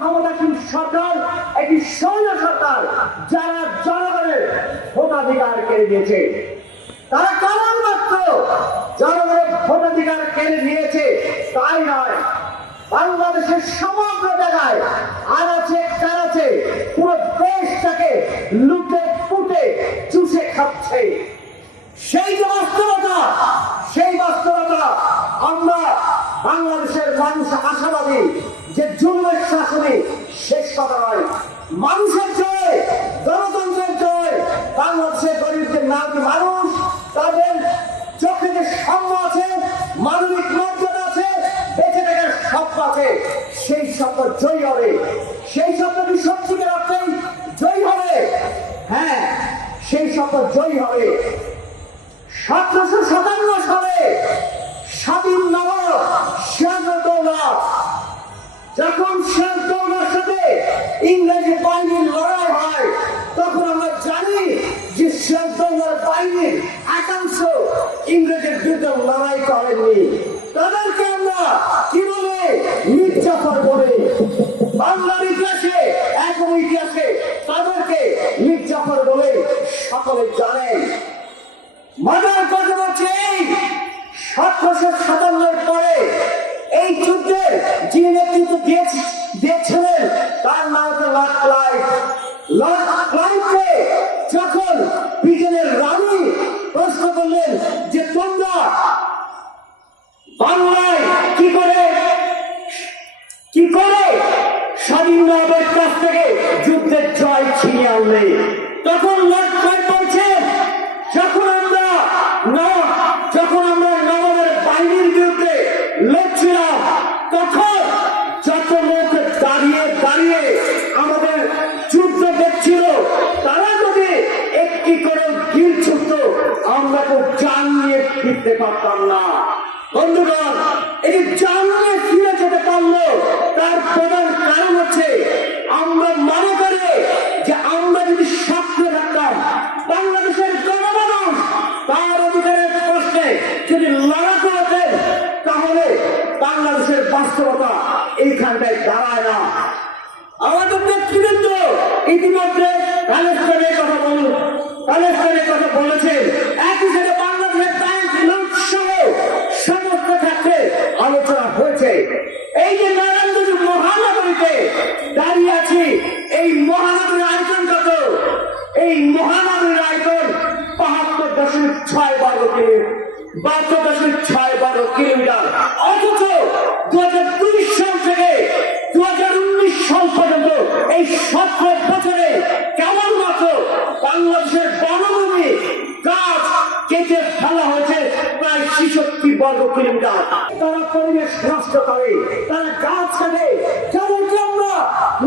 ক্ষমতাসীন সরকার একটি সৈন্য সরকার, যারা জনগণের ভোটাধিকার কেড়ে নিয়েছে। তারা কেবলমাত্র জনগণের ভোটাধিকার কেড়ে নিয়েছে তাই নয়, বাংলাদেশের সমগ্র জায়গায় আনাচে কানাচে পুরো দেশটাকে লুটে পুটে চুষে খাচ্ছে। সেই যে বাস্তবতা, সেই বাস্তবতা আমরা বাংলাদেশের মানুষ আশাবাদী যে জুলুমের শাসনে শেষ কথা নয়, মানুষের জয়, গণতন্ত্রের জয়। বাংলাদেশের গরিবদের নাগরিক মানুষ, তাদের চোখে যে সাম্য আছে, মানবিক মর্যাদা আছে, বেঁচে থাকার স্বপ্ন আছে, সেই স্বপ্ন জয়ী হবে। সেই স্বপ্নটি সত্যিকার অর্থেই জয়ী হবে। হ্যাঁ, সেই স্বপ্ন জয়ী হবে। 1757 সালে স্বাধীন নগর সিরাজউদ্দৌলা, যখন সিরাজউদ্দৌলার সাথে ইংরেজি বাহিনীর লড়াই হয়, তখন আমরা জানি যে সিরাজউদ্দৌলার বাহিনীর একাংশ ইংরেজের বিরুদ্ধে লড়াই করেননি। তাদেরকে আমরা কি বলে? মীর জাফর বলে। বাংলার ইতিহাসে, এখন ইতিহাসে তাদেরকে মীর জাফর বলে সকলে জানেন। মজার কথা হচ্ছে, 1757 পরে এই যুদ্ধে যিনি নেতৃত্ব দিয়েছিলেন তার নাম হচ্ছে লর্ড ক্লাইভ। লর্ড ক্লাইভকে যখন ব্রিটেনের রানী প্রশ্ন করলেন যে তোমরা বাংলায় কি করে স্বাধীন নবাবের কাছ থেকে যুদ্ধের জয় ছিনিয়ে আনলে, তখন লর্ড ক্লাইভ বলছেন, যখন আমরা নবাবের বাহিনীর বিরুদ্ধে লড়ছিলাম, তখন যত লোক দাঁড়িয়ে দাঁড়িয়ে আমাদের যুদ্ধ দেখছিল, তারা যদি একটি করে গিল ছুটত, আমরা তো জান নিয়ে ফিরতে পারতাম না। বন্ধুগণ, এই যে জান নিয়ে ফিরে যেতে পারলো, তার প্রধান কারণ হচ্ছে আমরা মনে করি যে আমরা যদি সক্রিয় থাকতাম, বাংলাদেশের জনমানুষ তার অধিকারের প্রশ্নে যদি লড়াতে হতেন, তাহলে বাংলাদেশের বাস্তবতা এইখানটায় দাঁড়ায় না। আমাদের নেতৃবৃন্দ ইতিমধ্যে প্যালেস্টাইনের কথা বলেছেন। একই সাথে বাংলাদেশের ব্যাংক লুট সহ সমস্ত ক্ষেত্রে আলোচনা হয়েছে। এই যে নারায়ণগঞ্জ মহানগরীতে দাঁড়িয়ে আছি, এই মহানগরীর আয়তন কত? এই মহানগরীর আয়তন 72.6 বর্গ কিলোমিটার। অথচ 2020 সাল থেকে 2019 সাল পর্যন্ত এই 17 বছরে কেবলমাত্র বাংলাদেশের বনভূমি গাছ কেটে ফেলা হয়েছে প্রায় 66 বর্গ কিলোমিটার। তারা পরিবেশ নষ্ট করে, তারা গাছ কাটে। যাদেরকে আমরা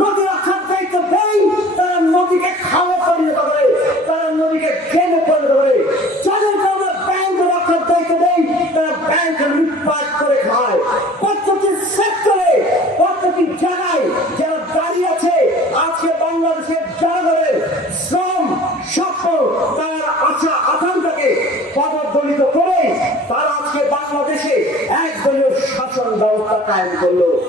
নদী রক্ষার দায়িত্ব দেই, তারা নদীকে খাওয়া পরিণত করে, তারা নদীকে গেমে পরিণত করে। যাদেরকে আমরা ব্যাংক রক্ষার দায়িত্ব দেই, তারা ব্যাংক লুটপাট করে খায়। প্রত্যেকটি সেক্টরে, প্রত্যেকটি জায়গায় যারা দাঁড়িয়ে আছে, আজকে বাংলাদেশের জনগণের শ্রম, স্বপ্ন, তার আশা আকাঙ্ক্ষাকে পদদলিত করে তারা আজকে বাংলাদেশে একদলীয় শাসন ব্যবস্থা কায়েম করলো।